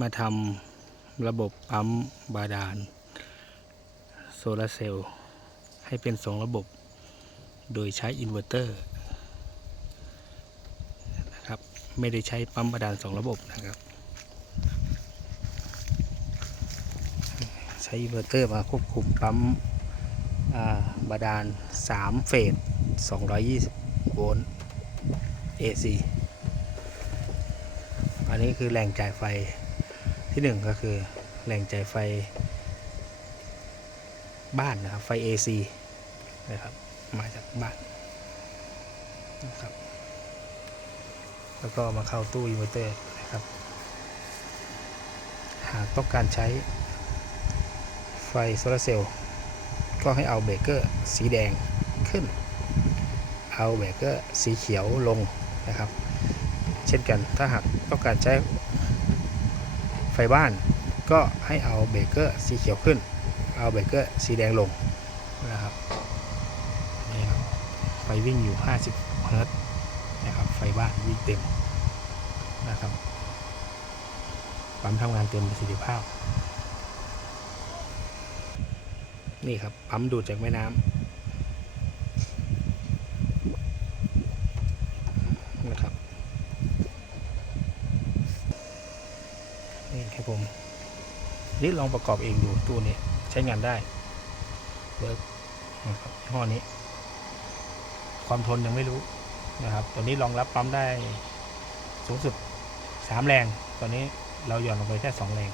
มาทำระบบปั๊มบาดาล โซลาร์เซลล์ให้เป็นสองระบบ โดยใช้อินเวอร์เตอร์นะครับไม่ได้ใช้ปั๊มบาดาลสองระบบนะครับ ใช้อินเวอร์เตอร์มาควบคุมปั๊มบาดาล 3 เฟส 220 โวลต์ AC อันนี้คือแหล่งจ่ายไฟ ที่หนึ่งก็คือแหล่งจ่ายไฟบ้านนะครับ ไฟ AC นะครับ มาจากบ้านนะครับ แล้วก็มาเข้าตู้อินเวอร์เตอร์นะครับ หากต้องการใช้ไฟโซลาเซลล์ก็ให้เอาเบรกเกอร์สีแดงขึ้น เอาเบรกเกอร์สีเขียวลงนะครับ เช่นกันถ้าหากต้องการใช้ ไฟบ้าน ก็ให้เอาเบรกเกอร์สีเขียวขึ้น เอาเบรกเกอร์สีแดงลงนะครับนี่ครับไฟวิ่งอยู่ 50เฮิรต์นะครับไฟบ้านวิ่งเต็มนะครับปั๊มทำงานเต็มประสิทธิภาพ นี่ครับปั๊มดูดจากแม่น้ำนะครับ นี่ครับผมนี่ลองประกอบเองดูตู้นี้ใช้งานได้เวิร์กนะครับยี่ห้อนี้ ความทนยังไม่รู้นะครับ ตัวนี้รองรับปั๊มได้สูงสุด3แรง ตอนนี้เราหย่อนลงไปแค่2แรง